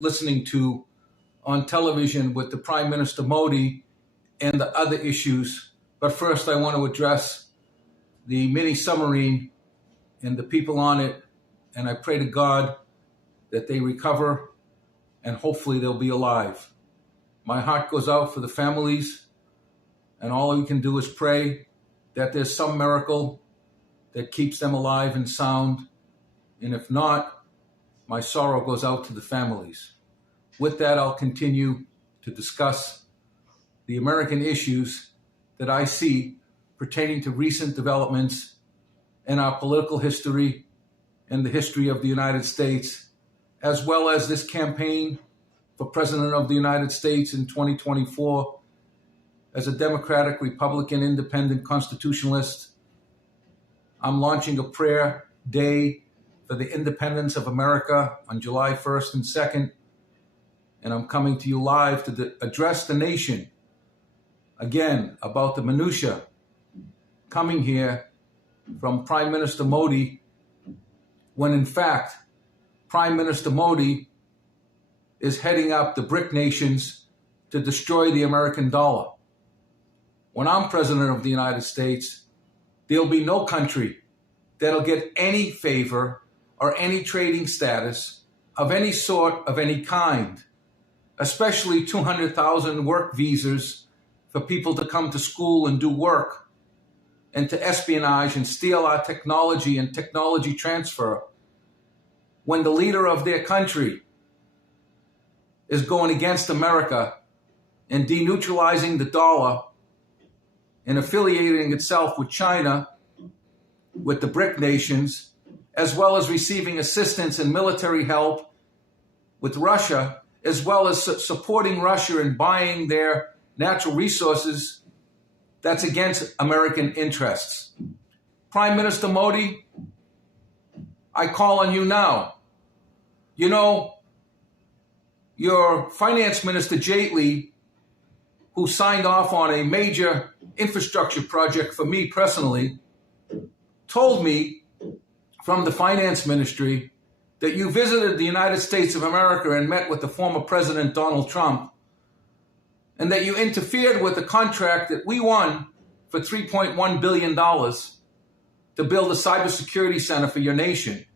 listening to on television with the Prime Minister Modi and the other issues. But first, I want to address the mini submarine and the people on it. And I pray to God that they recover and hopefully they'll be alive. My heart goes out for the families, and all we can do is pray that there's some miracle that keeps them alive and sound. And if not, my sorrow goes out to the families. With that, I'll continue to discuss the American issues that I see pertaining to recent developments in our political history and the history of the United States, as well as this campaign for President of the United States in 2024. As a Democratic, Republican, Independent Constitutionalist, I'm launching a prayer day for the independence of America on July 1st and 2nd. And I'm coming to you live to address the nation again about the minutia coming here from Prime Minister Modi, when in fact, Prime Minister Modi is heading up the BRIC nations to destroy the American dollar. When I'm President of the United States, there'll be no country that'll get any favor or any trading status of any sort, of any kind, especially 200,000 work visas for people to come to school and do work, and to espionage and steal our technology and technology transfer, when the leader of their country is going against America and deneutralizing the dollar and affiliating itself with China, with the BRIC nations, as well as receiving assistance and military help with Russia, as well as supporting Russia and buying their natural resources. That's against American interests. Prime Minister Modi, I call on you now. You know, your Finance Minister Jaitley, who signed off on a major infrastructure project for me personally, told me from the Finance Ministry that you visited the United States of America and met with the former President Donald Trump, and that you interfered with the contract that we won for $3.1 billion to build a cybersecurity center for your nation,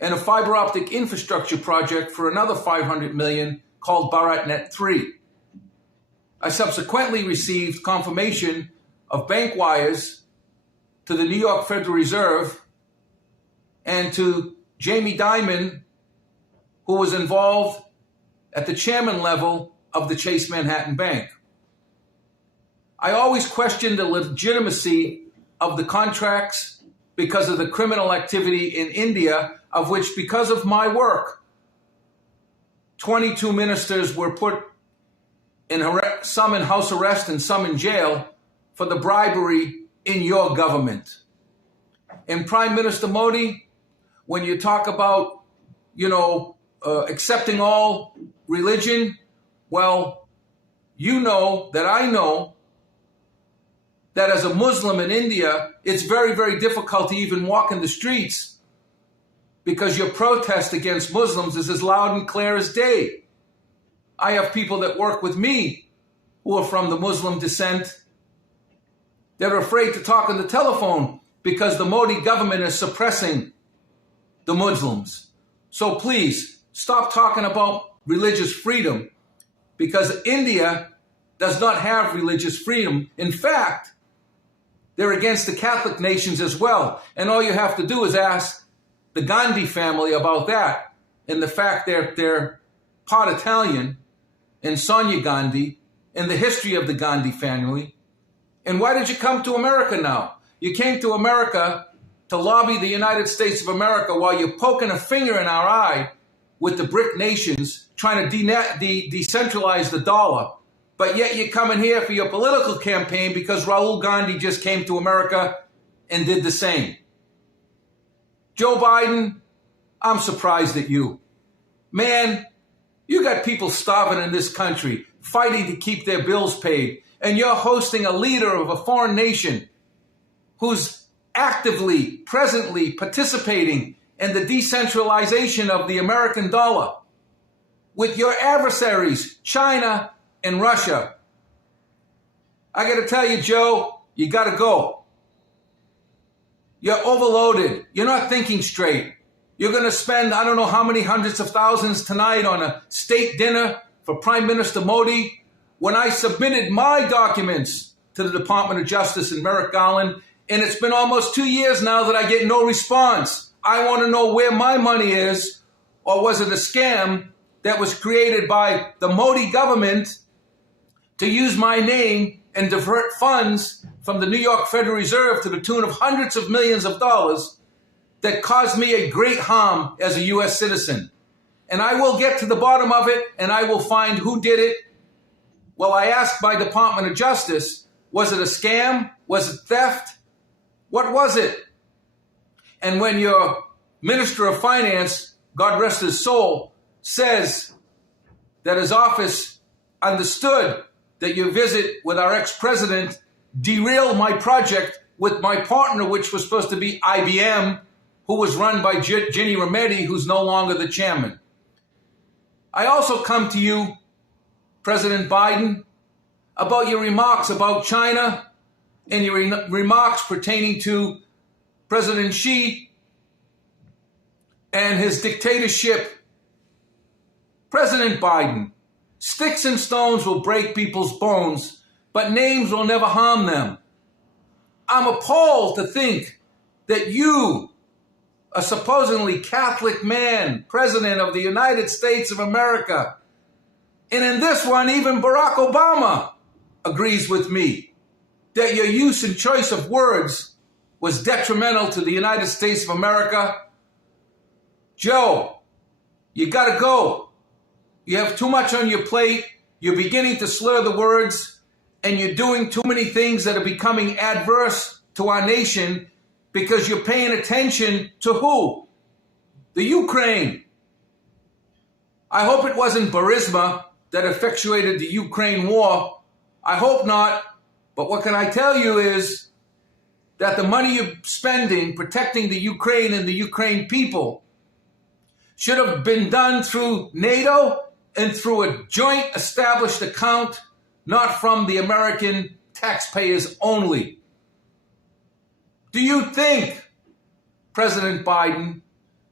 and a fiber optic infrastructure project for another $500 million called BharatNet 3. I subsequently received confirmation of bank wires to the New York Federal Reserve and to Jamie Dimon, who was involved at the chairman level of the Chase Manhattan Bank. I always questioned the legitimacy of the contracts because of the criminal activity in India, of which, because of my work, 22 ministers were put in some in house arrest and some in jail for the bribery in your government. And Prime Minister Modi, when you talk about, accepting all religion, well, you know that I know that as a Muslim in India, it's very, very difficult to even walk in the streets because your protest against Muslims is as loud and clear as day. I have people that work with me who are from the Muslim descent that are afraid to talk on the telephone because the Modi government is suppressing the Muslims. So please, stop talking about religious freedom, because India does not have religious freedom. In fact, they're against the Catholic nations as well. And all you have to do is ask the Gandhi family about that, and the fact they're part Italian, and Sonia Gandhi, and the history of the Gandhi family. And why did you come to America now? You came to America to lobby the United States of America while you're poking a finger in our eye with the BRIC nations, trying to decentralize the dollar. But yet you're coming here for your political campaign because Rahul Gandhi just came to America and did the same. Joe Biden, I'm surprised at you. Man, you got people starving in this country, fighting to keep their bills paid, and you're hosting a leader of a foreign nation who's actively, presently participating in the decentralization of the American dollar. with your adversaries, China and Russia. I got to tell you, Joe, you got to go. You're overloaded. You're not thinking straight. You're going to spend, I don't know how many hundreds of thousands tonight on a state dinner for Prime Minister Modi. When I submitted my documents to the Department of Justice and Merrick Garland, and it's been almost 2 years now that I get no response. I want to know where my money is, or was it a scam that was created by the Modi government to use my name and divert funds from the New York Federal Reserve to the tune of hundreds of millions of dollars that caused me a great harm as a U.S. citizen. And I will get to the bottom of it, and I will find who did it. Well, I asked my Department of Justice, was it a scam? Was it theft? What was it? And when your Minister of Finance, God rest his soul, says that his office understood that your visit with our ex-president derailed my project with my partner, which was supposed to be IBM, who was run by Ginny Rometty, who's no longer the chairman. I also come to you, President Biden, about your remarks about China and your remarks pertaining to President Xi and his dictatorship. President Biden, sticks and stones will break people's bones, but names will never harm them. I'm appalled to think that you, a supposedly Catholic man, President of the United States of America, and in this one, even Barack Obama agrees with me, that your use and choice of words was detrimental to the United States of America. Joe, you got to go. You have too much on your plate. You're beginning to slur the words, and you're doing too many things that are becoming adverse to our nation because you're paying attention to who? The Ukraine. I hope it wasn't Burisma that effectuated the Ukraine war. I hope not. But what can I tell you is that the money you're spending protecting the Ukraine and the Ukraine people should have been done through NATO and through a joint established account, not from the American taxpayers only. Do you think, President Biden,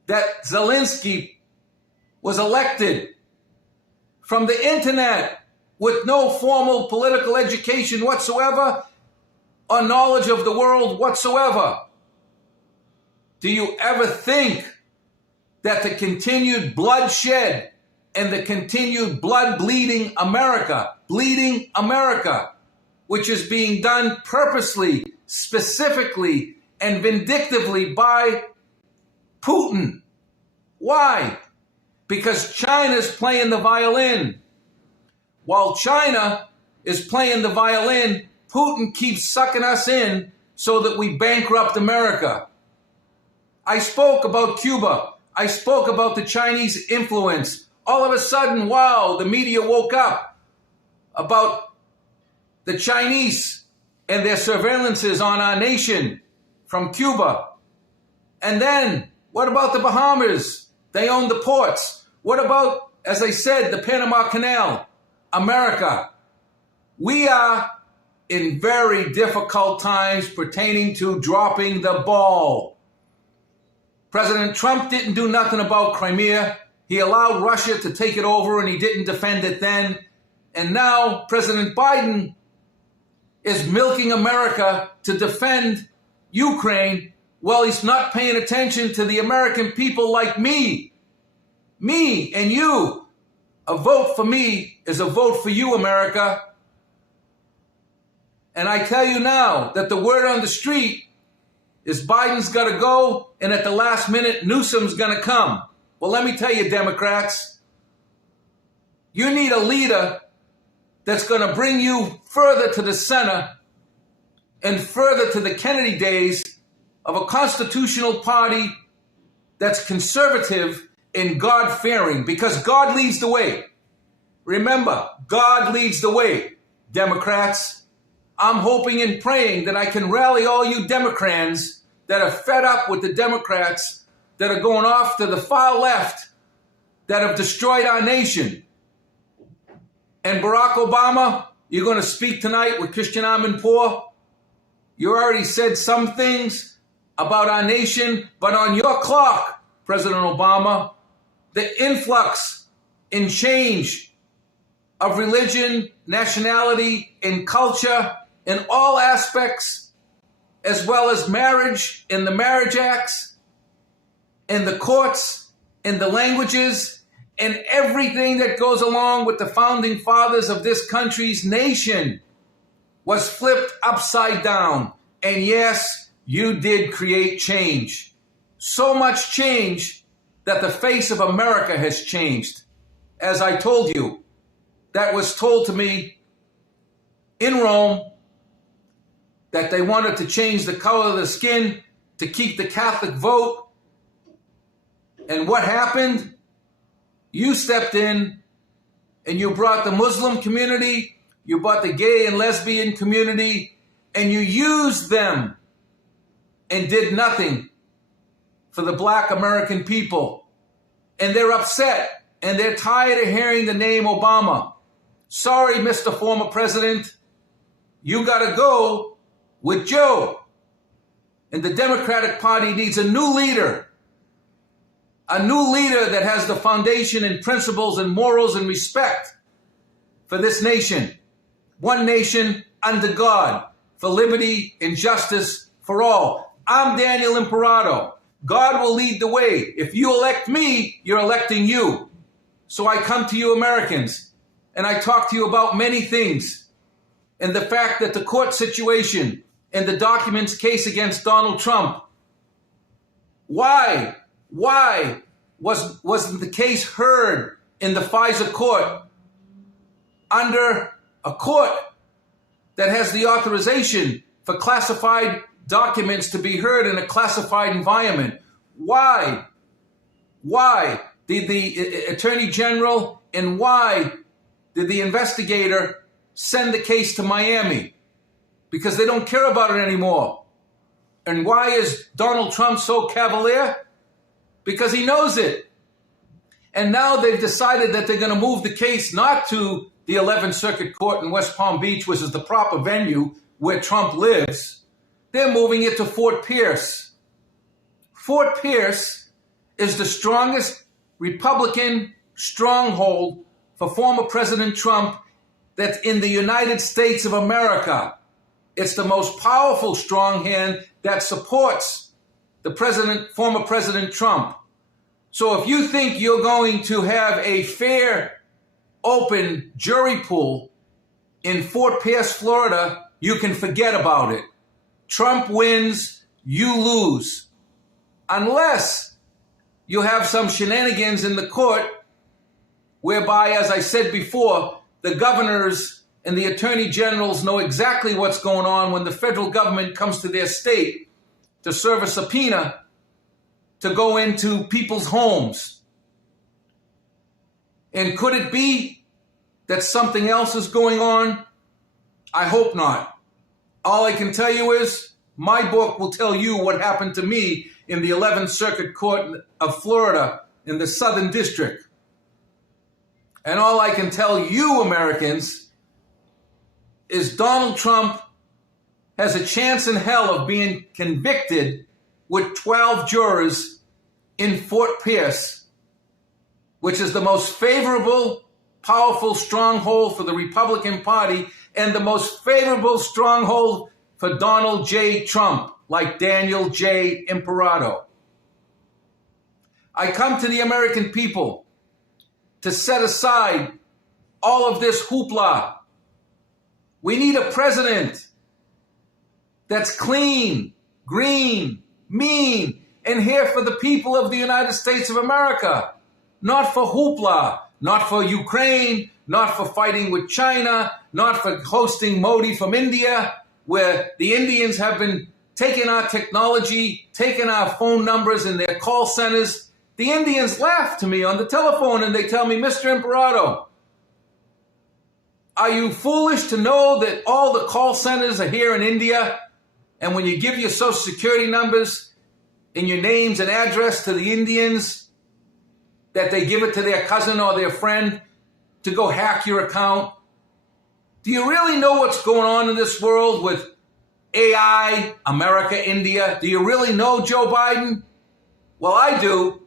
that Zelensky was elected from the internet with no formal political education whatsoever or knowledge of the world whatsoever? Do you ever think that the continued bloodshed and the continued blood bleeding America, which is being done purposely, specifically, and vindictively by Putin? Why? Because China's playing the violin. While China is playing the violin, Putin keeps sucking us in so that we bankrupt America. I spoke about Cuba. I spoke about the Chinese influence. All of a sudden, wow, the media woke up about the Chinese and their surveillances on our nation from Cuba. And then, what about the Bahamas? They own the ports. What about, as I said, the Panama Canal? America. We are in very difficult times pertaining to dropping the ball. President Trump didn't do nothing about Crimea. He allowed Russia to take it over and he didn't defend it then. And now President Biden is milking America to defend Ukraine while he's not paying attention to the American people like me. Me and you. A vote for me is a vote for you, America. And I tell you now that the word on the street is Biden's got to go, and at the last minute, Newsom's going to come. Well, let me tell you, Democrats, you need a leader that's going to bring you further to the center and further to the Kennedy days of a constitutional party that's conservative and God-fearing, because God leads the way. Remember, God leads the way, Democrats. I'm hoping and praying that I can rally all you Democrats that are fed up with the Democrats that are going off to the far left that have destroyed our nation. And Barack Obama, you're going to speak tonight with Christian Amanpour. You already said some things about our nation, but on your clock, President Obama, the influx in change of religion, nationality, and culture in all aspects, as well as marriage in the marriage acts, in the courts, in the languages, and everything that goes along with the founding fathers of this country's nation was flipped upside down. And yes, you did create change. So much change that the face of America has changed. As I told you, that was told to me in Rome, that they wanted to change the color of the skin to keep the Catholic vote. And what happened? You stepped in and you brought the Muslim community, you brought the gay and lesbian community, and you used them and did nothing for the Black American people. And they're upset and they're tired of hearing the name Obama. Sorry, Mr. Former President, you got to go with Joe. And the Democratic Party needs a new leader that has the foundation and principles and morals and respect for this nation. One nation under God, for liberty and justice for all. I'm Daniel Imperato. God will lead the way. If you elect me, you're electing you. So I come to you Americans, and I talk to you about many things. And the fact that the court situation and the documents case against Donald Trump, why wasn't the case heard in the FISA court under a court that has the authorization for classified documents to be heard in a classified environment? Why did the Attorney General and why did the investigator send the case to Miami? Because they don't care about it anymore. And why is Donald Trump so cavalier? Because he knows it. And now they've decided that they're going to move the case not to the 11th Circuit Court in West Palm Beach, which is the proper venue where Trump lives. They're moving it to Fort Pierce. Fort Pierce is the strongest Republican stronghold for former President Trump that's in the United States of America. It's the most powerful strong hand that supports the former President Trump. So if you think you're going to have a fair, open jury pool in Fort Pierce, Florida, you can forget about it. Trump wins, you lose. Unless you have some shenanigans in the court whereby, as I said before, the governors and the attorney generals know exactly what's going on when the federal government comes to their state to serve a subpoena to go into people's homes. And could it be that something else is going on? I hope not. All I can tell you is my book will tell you what happened to me in the 11th Circuit Court of Florida in the Southern District. And all I can tell you Americans is Donald Trump has a chance in hell of being convicted with 12 jurors in Fort Pierce, which is the most favorable, powerful stronghold for the Republican Party and the most favorable stronghold for Donald J. Trump, like Daniel J. Imperato. I come to the American people to set aside all of this hoopla. We need a president that's clean, green, mean, and here for the people of the United States of America. Not for hoopla, not for Ukraine, not for fighting with China, not for hosting Modi from India, where the Indians have been taking our technology, taking our phone numbers in their call centers. The Indians laugh to me on the telephone and they tell me, Mr. Imperato, are you foolish to know that all the call centers are here in India? And when you give your social security numbers and your names and address to the Indians, that they give it to their cousin or their friend to go hack your account? Do you really know what's going on in this world with AI, America, India? Do you really know, Joe Biden? Well, I do.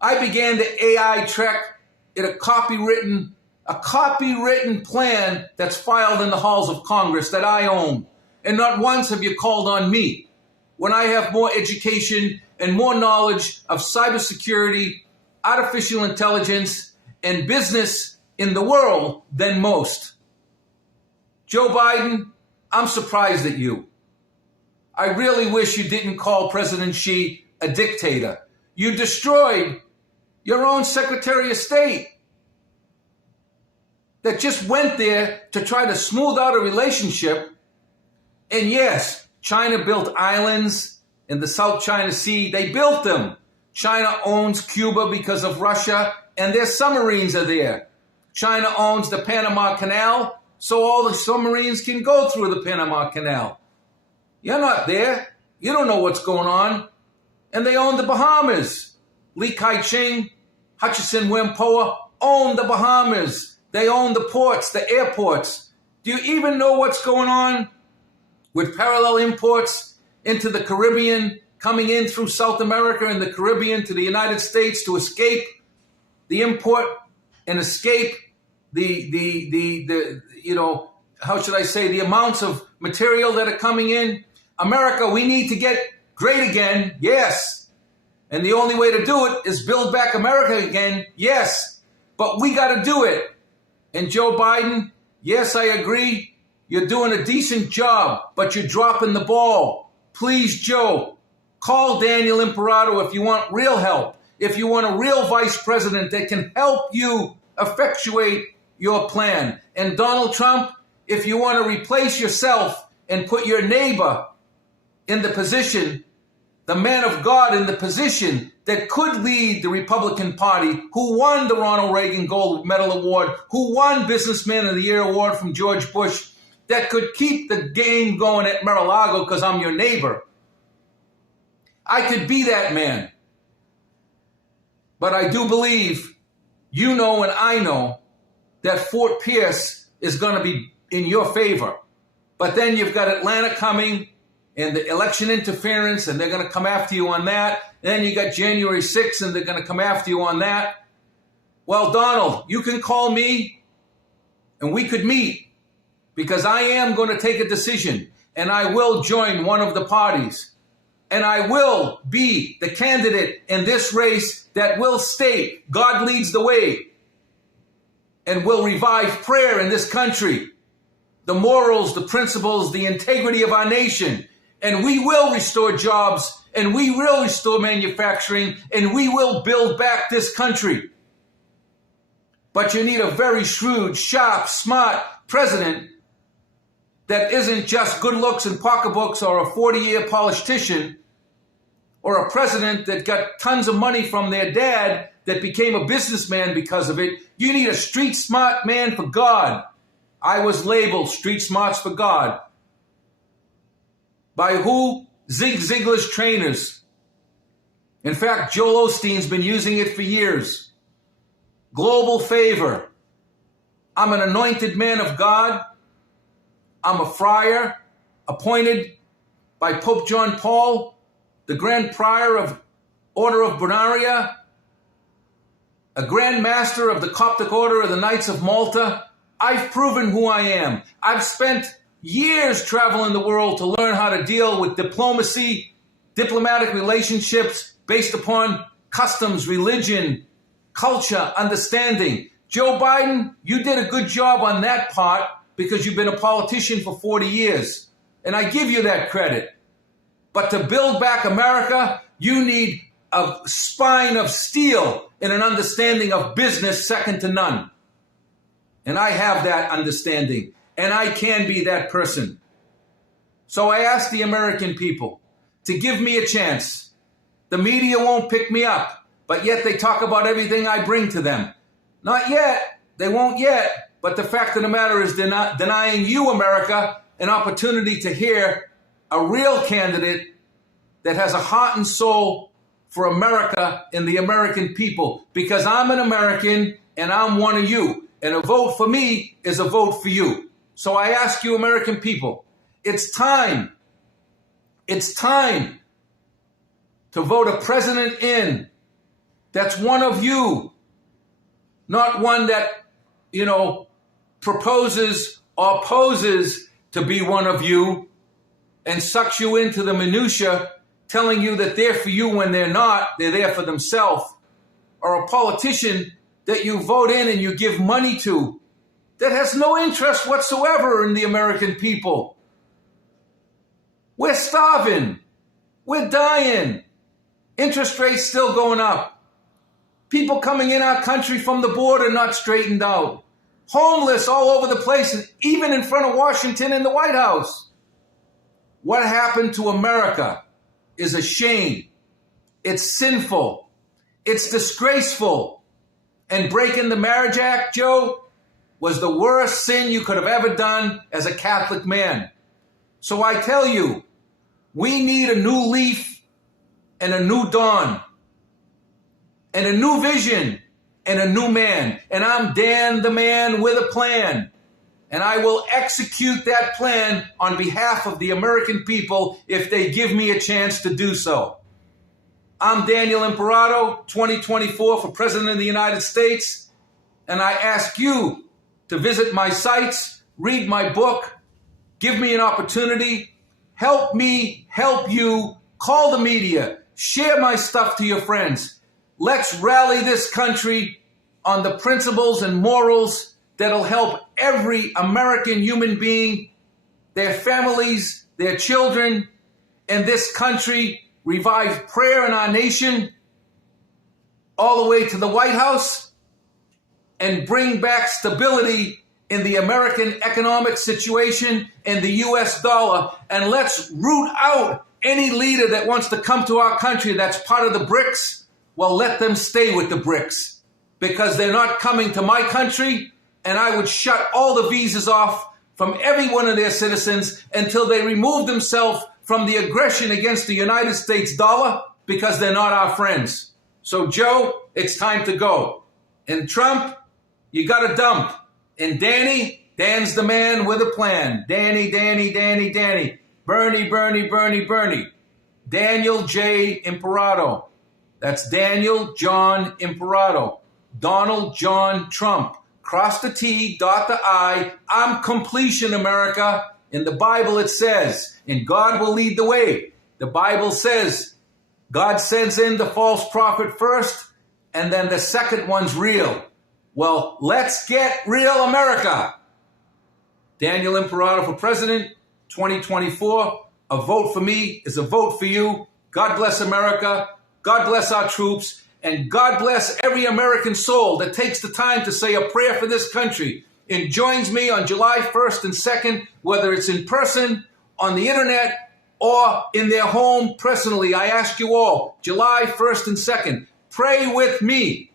I began the AI trek in a copywritten plan that's filed in the halls of Congress that I own. And not once have you called on me when I have more education and more knowledge of cybersecurity, artificial intelligence, and business in the world than most. Joe Biden, I'm surprised at you. I really wish you didn't call President Xi a dictator. You destroyed your own Secretary of State that just went there to try to smooth out a relationship. And yes, China built islands in the South China Sea. They built them. China owns Cuba because of Russia, and their submarines are there. China owns the Panama Canal, so all the submarines can go through the Panama Canal. You're not there. You don't know what's going on. And they own the Bahamas. Li Ka-ching, Hutchison Whampoa own the Bahamas. They own the ports, the airports. Do you even know what's going on with parallel imports into the Caribbean, coming in through South America and the Caribbean to the United States to escape the import and escape the how should I say, the amounts of material that are coming in? America, we need to get great again, yes. And the only way to do it is build back America again, yes. But we got to do it. And Joe Biden, yes, I agree. You're doing a decent job, but you're dropping the ball. Please, Joe, call Daniel Imperato if you want real help. If you want a real vice president that can help you effectuate your plan. And Donald Trump, if you want to replace yourself and put your neighbor in the position, the man of God in the position that could lead the Republican Party, who won the Ronald Reagan Gold Medal Award, who won Businessman of the Year Award from George Bush, that could keep the game going at Mar-a-Lago because I'm your neighbor. I could be that man. But I do believe, you know and I know, that Fort Pierce is going to be in your favor. But then you've got Atlanta coming and the election interference, and they're going to come after you on that. And then you got January 6th, and they're going to come after you on that. Well, Donald, you can call me, and we could meet, because I am going to take a decision, and I will join one of the parties. And I will be the candidate in this race that will state God leads the way and will revive prayer in this country, the morals, the principles, the integrity of our nation. And we will restore jobs, and we will restore manufacturing, and we will build back this country. But you need a very shrewd, sharp, smart president that isn't just good looks and pocketbooks or a 40-year politician, or a president that got tons of money from their dad that became a businessman because of it. You need a street smart man for God. I was labeled street smarts for God. By who? Zig Ziglar's trainers. In fact, Joel Osteen's been using it for years. Global favor. I'm an anointed man of God. I'm a friar appointed by Pope John Paul, the Grand Prior of Order of Bonaria, a Grand Master of the Coptic Order of the Knights of Malta. I've proven who I am. I've spent years traveling the world to learn how to deal with diplomacy, diplomatic relationships based upon customs, religion, culture, understanding. Joe Biden, you did a good job on that part because you've been a politician for 40 years. And I give you that credit. But to build back America, you need a spine of steel and an understanding of business second to none. And I have that understanding. And I can be that person. So I ask the American people to give me a chance. The media won't pick me up, but yet they talk about everything I bring to them. Not yet. They won't yet. But the fact of the matter is they're not denying you, America, an opportunity to hear a real candidate that has a heart and soul for America and the American people, because I'm an American and I'm one of you. And a vote for me is a vote for you. So I ask you, American people, it's time. It's time to vote a president in that's one of you, not one that, proposes or poses to be one of you and sucks you into the minutia, telling you that they're for you when they're not, they're there for themselves, or a politician that you vote in and you give money to that has no interest whatsoever in the American people. We're starving. We're dying. Interest rates still going up. People coming in our country from the border not straightened out. Homeless all over the place, even in front of Washington and the White House. What happened to America is a shame. It's sinful. It's disgraceful. And breaking the Marriage Act, Joe, was the worst sin you could have ever done as a Catholic man. So I tell you, we need a new leaf and a new dawn and a new vision and a new man. And I'm Dan the man with a plan. And I will execute that plan on behalf of the American people if they give me a chance to do so. I'm Daniel Imperato, 2024 for President of the United States. And I ask you to visit my sites, read my book, give me an opportunity, help me help you, call the media, share my stuff to your friends. Let's rally this country on the principles and morals that'll help every American human being, their families, their children, and this country revive prayer in our nation all the way to the White House and bring back stability in the American economic situation and the U.S. dollar. And let's root out any leader that wants to come to our country that's part of the BRICS. Well, let them stay with the BRICS because they're not coming to my country. And I would shut all the visas off from every one of their citizens until they remove themselves from the aggression against the United States dollar because they're not our friends. So, Joe, it's time to go. And Trump, you got to dump. And Dan's the man with a plan. Danny. Bernie. Daniel J. Imperato. That's Daniel John Imperato. Donald John Trump. Cross the T, dot the I. I'm completion, America. In the Bible it says, and God will lead the way. The Bible says God sends in the false prophet first, and then the second one's real. Well, let's get real, America. Daniel Imperato for President, 2024. A vote for me is a vote for you. God bless America. God bless our troops. And God bless every American soul that takes the time to say a prayer for this country and joins me on July 1st and 2nd, whether it's in person, on the internet, or in their home personally. I ask you all, July 1st and 2nd, pray with me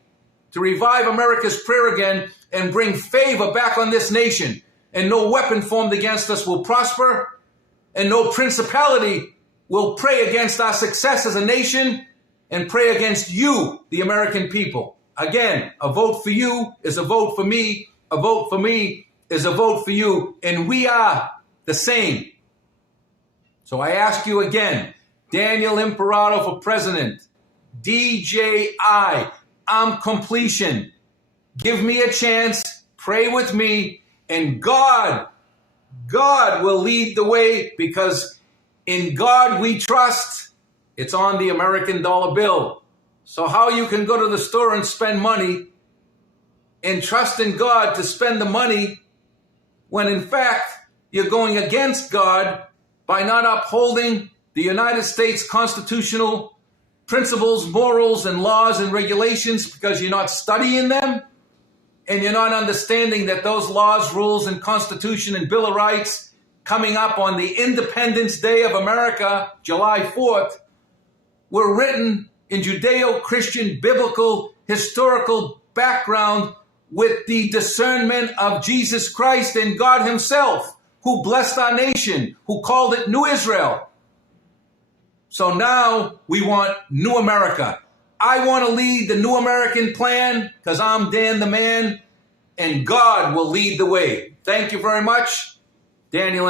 to revive America's prayer again and bring favor back on this nation. And no weapon formed against us will prosper, and no principality will pray against our success as a nation and pray against you, the American people. Again, a vote for you is a vote for me. A vote for me is a vote for you. And we are the same. So I ask you again, Daniel Imperato for President, DJI, I'm completion. Give me a chance, pray with me, and God will lead the way, because in God we trust. It's on the American dollar bill. So how you can go to the store and spend money and trust in God to spend the money when in fact you're going against God by not upholding the United States constitutional principles, morals, and laws and regulations, because you're not studying them and you're not understanding that those laws, rules, and Constitution and Bill of Rights coming up on the Independence Day of America, July 4th, were written in Judeo-Christian, biblical, historical background with the discernment of Jesus Christ and God himself, who blessed our nation, who called it New Israel. So now we want New America. I want to lead the New American plan because I'm Dan the Man, and God will lead the way. Thank you very much. Daniel M.